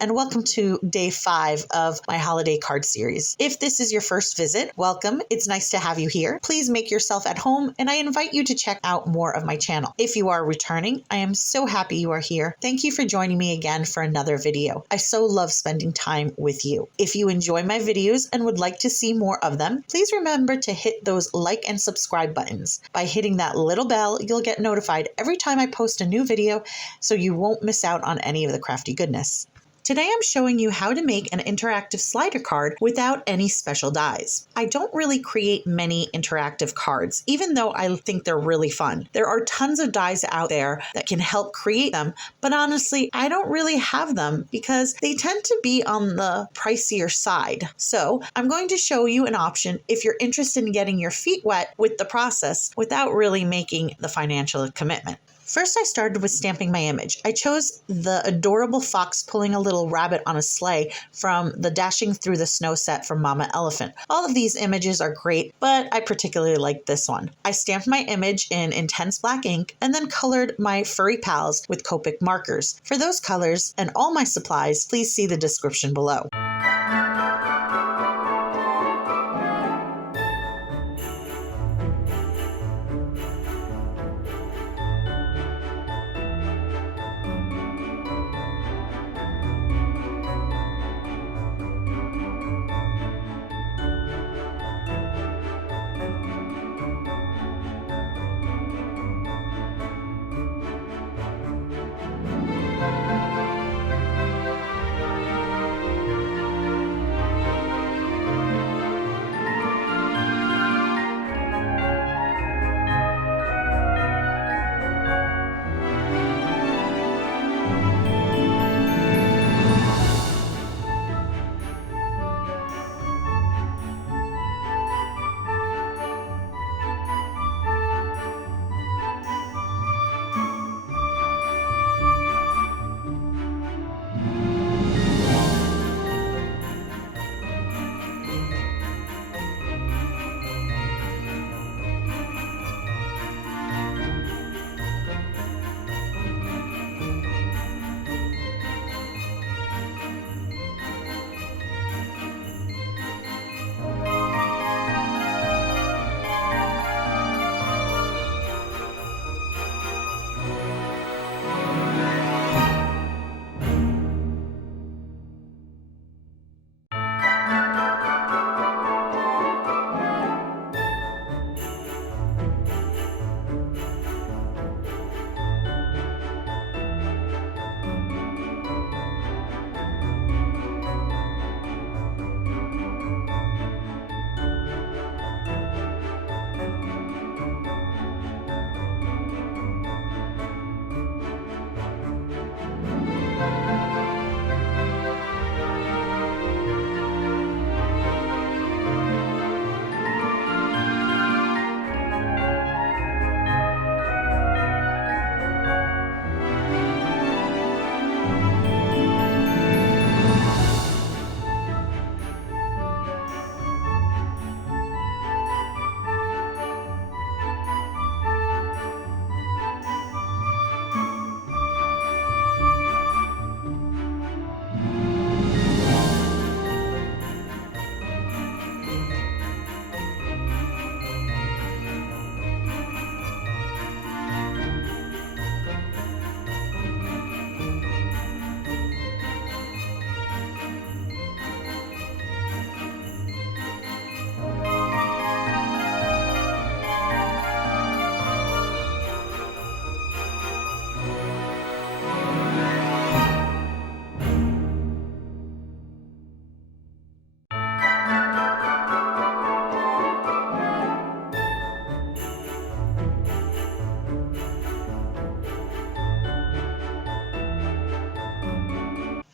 And welcome to day 5 of my holiday card series. If this is your first visit, welcome. It's nice to have you here. Please make yourself at home, and I invite you to check out more of my channel. If you are returning, I am so happy you are here. Thank you for joining me again for another video. I so love spending time with you. If you enjoy my videos and would like to see more of them, please remember to hit those like and subscribe buttons. By hitting that little bell, you'll get notified every time I post a new video, so you won't miss out on any of the crafty goodness. Today I'm showing you how to make an interactive slider card without any special dies. I don't really create many interactive cards, even though I think they're really fun. There are tons of dies out there that can help create them, but honestly, I don't really have them because they tend to be on the pricier side. So I'm going to show you an option if you're interested in getting your feet wet with the process without really making the financial commitment. First, I started with stamping my image. I chose the adorable fox pulling a little rabbit on a sleigh from the Dashing Through the Snow set from Mama Elephant. All of these images are great, but I particularly like this one. I stamped my image in intense black ink and then colored my furry pals with Copic markers. For those colors and all my supplies, please see the description below.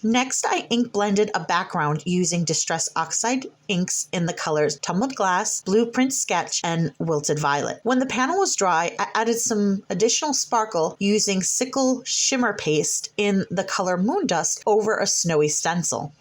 Next, I ink blended a background using Distress Oxide inks in the colors Tumbled Glass, Blueprint Sketch, and Wilted Violet. When the panel was dry, I added some additional sparkle using Sickle Shimmer Paste in the color Moondust over a snowy stencil.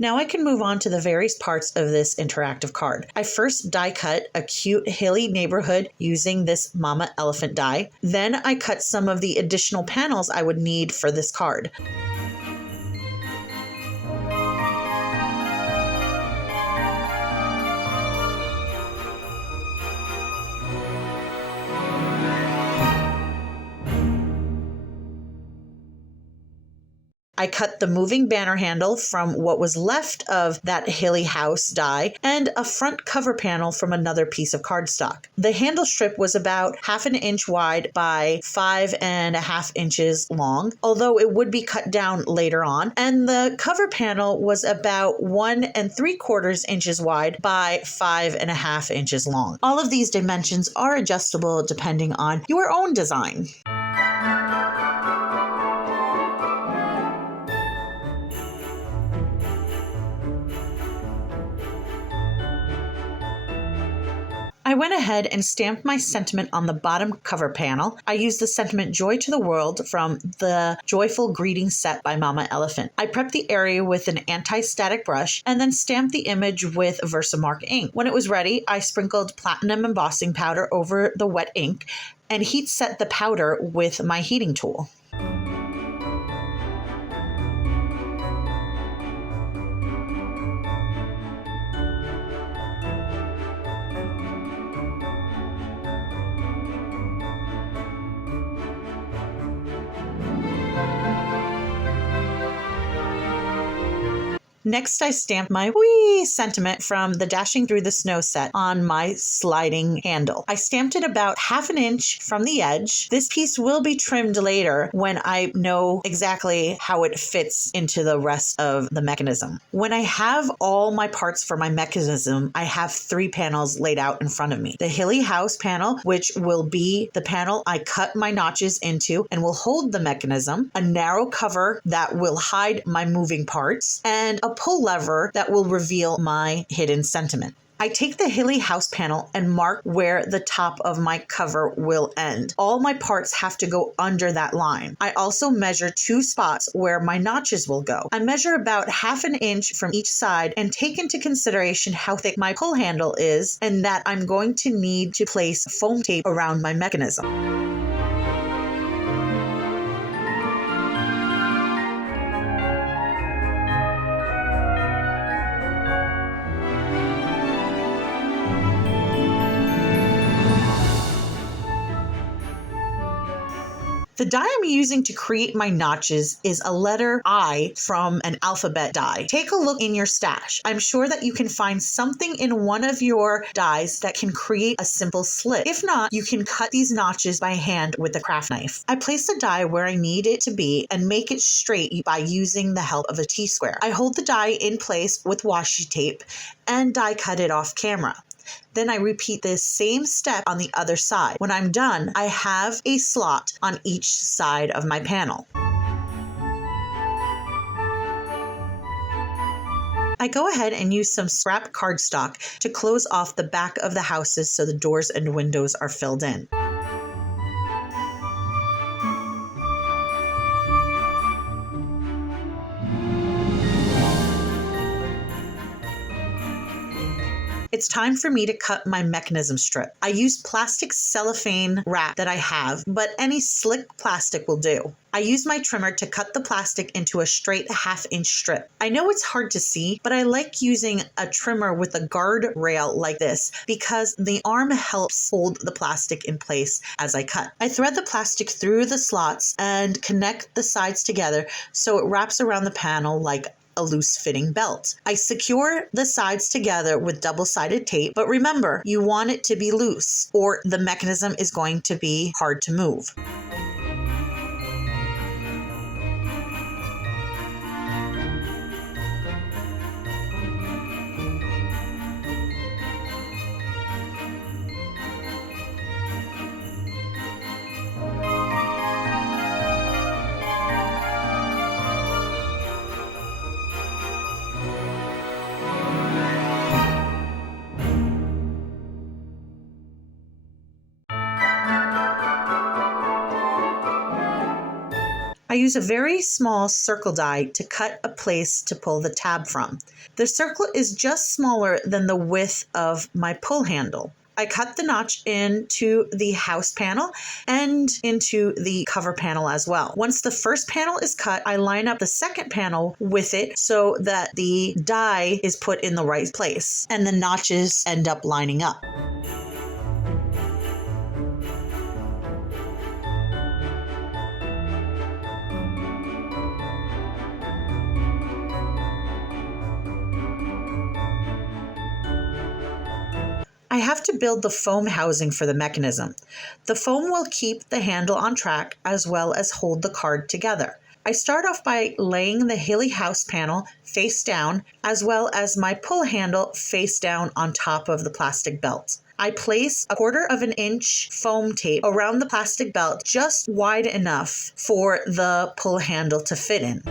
Now I can move on to the various parts of this interactive card. I first die cut a cute Hilly neighborhood using this Mama Elephant die. Then I cut some of the additional panels I would need for this card. I cut the moving banner handle from what was left of that Hilly house die and a front cover panel from another piece of cardstock. The handle strip was about 1/2 inch wide by 5.5 inches long, although it would be cut down later on, and the cover panel was about 1.75 inches wide by 5.5 inches long. All of these dimensions are adjustable depending on your own design. I went ahead and stamped my sentiment on the bottom cover panel. I used the sentiment Joy to the World from the Joyful Greeting set by Mama Elephant. I prepped the area with an anti-static brush and then stamped the image with Versamark ink. When it was ready, I sprinkled platinum embossing powder over the wet ink and heat set the powder with my heating tool. Next, I stamped my wee sentiment from the Dashing Through the Snow set on my sliding handle. I stamped it about 1/2 inch from the edge. This piece will be trimmed later when I know exactly how it fits into the rest of the mechanism. When I have all my parts for my mechanism, I have 3 panels laid out in front of me. The Hilly House panel, which will be the panel I cut my notches into and will hold the mechanism, a narrow cover that will hide my moving parts, and a pull lever that will reveal my hidden sentiment. I take the Hilly House panel and mark where the top of my cover will end. All my parts have to go under that line. I also measure 2 spots where my notches will go. I measure about 1/2 inch from each side and take into consideration how thick my pull handle is and that I'm going to need to place foam tape around my mechanism. The die I'm using to create my notches is a letter I from an alphabet die. Take a look in your stash. I'm sure that you can find something in one of your dies that can create a simple slit. If not, you can cut these notches by hand with a craft knife. I place the die where I need it to be and make it straight by using the help of a T-square. I hold the die in place with washi tape and die cut it off camera. Then I repeat this same step on the other side. When I'm done, I have a slot on each side of my panel. I go ahead and use some scrap cardstock to close off the back of the houses so the doors and windows are filled in. It's time for me to cut my mechanism strip. I use plastic cellophane wrap that I have, but any slick plastic will do. I use my trimmer to cut the plastic into a straight 1/2 inch strip. I know it's hard to see, but I like using a trimmer with a guard rail like this because the arm helps hold the plastic in place as I cut. I thread the plastic through the slots and connect the sides together so it wraps around the panel like a loose fitting belt. I secure the sides together with double-sided tape, but remember, you want it to be loose or the mechanism is going to be hard to move. use a very small circle die to cut a place to pull the tab from. The circle is just smaller than the width of my pull handle. I cut the notch into the house panel and into the cover panel as well. Once the first panel is cut, I line up the second panel with it so that the die is put in the right place and the notches end up lining up. I have to build the foam housing for the mechanism. The foam will keep the handle on track as well as hold the card together. I start off by laying the Hilly house panel face down as well as my pull handle face down on top of the plastic belt. I place 1/4 inch foam tape around the plastic belt just wide enough for the pull handle to fit in.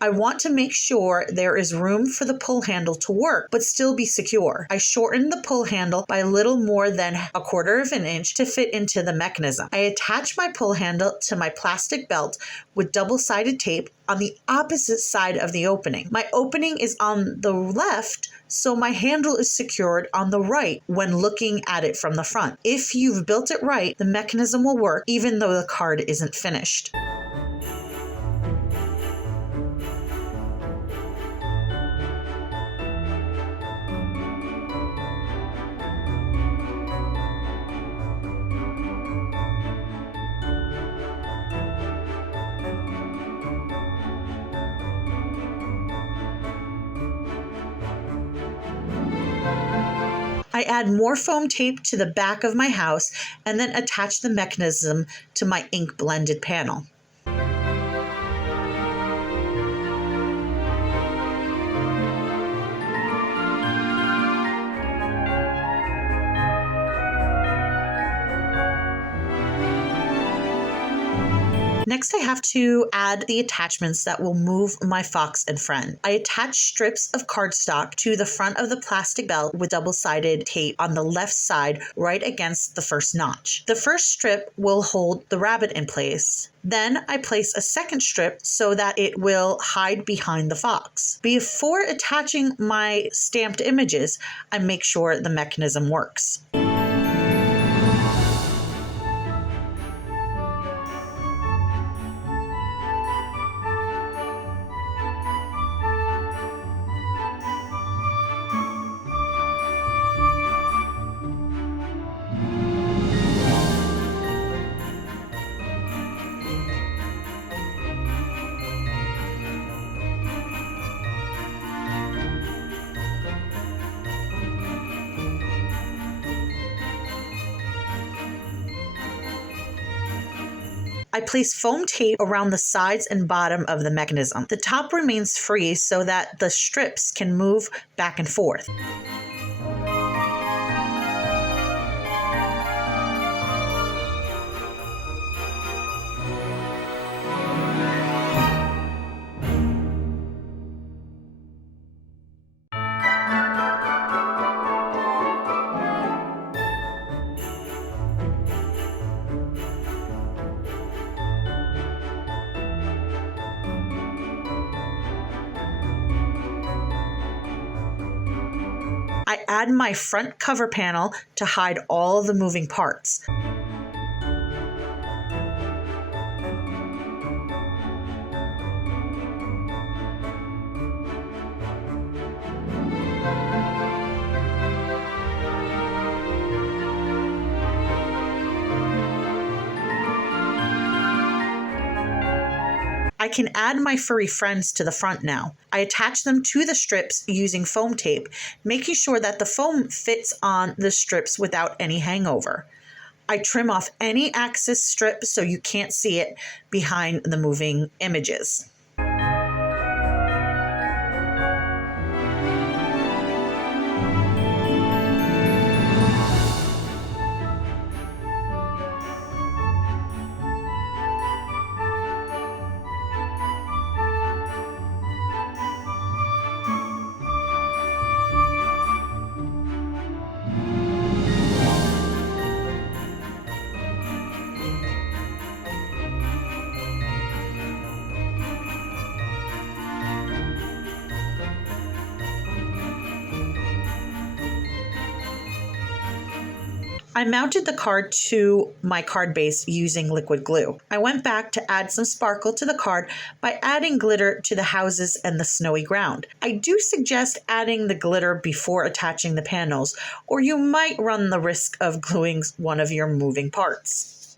I want to make sure there is room for the pull handle to work, but still be secure. I shortened the pull handle by a little more than 1/4 inch to fit into the mechanism. I attach my pull handle to my plastic belt with double-sided tape on the opposite side of the opening. My opening is on the left, so my handle is secured on the right when looking at it from the front. If you've built it right, the mechanism will work even though the card isn't finished. I add more foam tape to the back of my house and then attach the mechanism to my ink blended panel. Next, I have to add the attachments that will move my fox and friend. I attach strips of cardstock to the front of the plastic belt with double-sided tape on the left side right against the first notch. The first strip will hold the rabbit in place. Then I place a second strip so that it will hide behind the fox. Before attaching my stamped images, I make sure the mechanism works. I place foam tape around the sides and bottom of the mechanism. The top remains free so that the strips can move back and forth. I add my front cover panel to hide all the moving parts. I can add my furry friends to the front now. I attach them to the strips using foam tape, making sure that the foam fits on the strips without any hangover. I trim off any excess strip so you can't see it behind the moving images. I mounted the card to my card base using liquid glue. I went back to add some sparkle to the card by adding glitter to the houses and the snowy ground. I do suggest adding the glitter before attaching the panels, or you might run the risk of gluing one of your moving parts.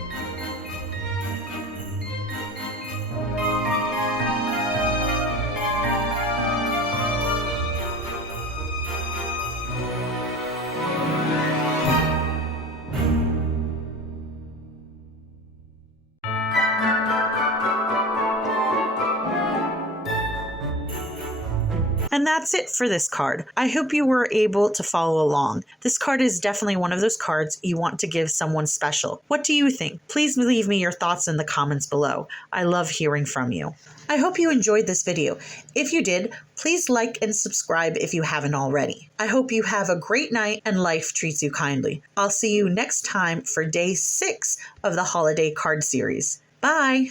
And that's it for this card. I hope you were able to follow along. This card is definitely one of those cards you want to give someone special. What do you think? Please leave me your thoughts in the comments below. I love hearing from you. I hope you enjoyed this video. If you did, please like and subscribe if you haven't already. I hope you have a great night and life treats you kindly. I'll see you next time for day 6 of the holiday card series. Bye!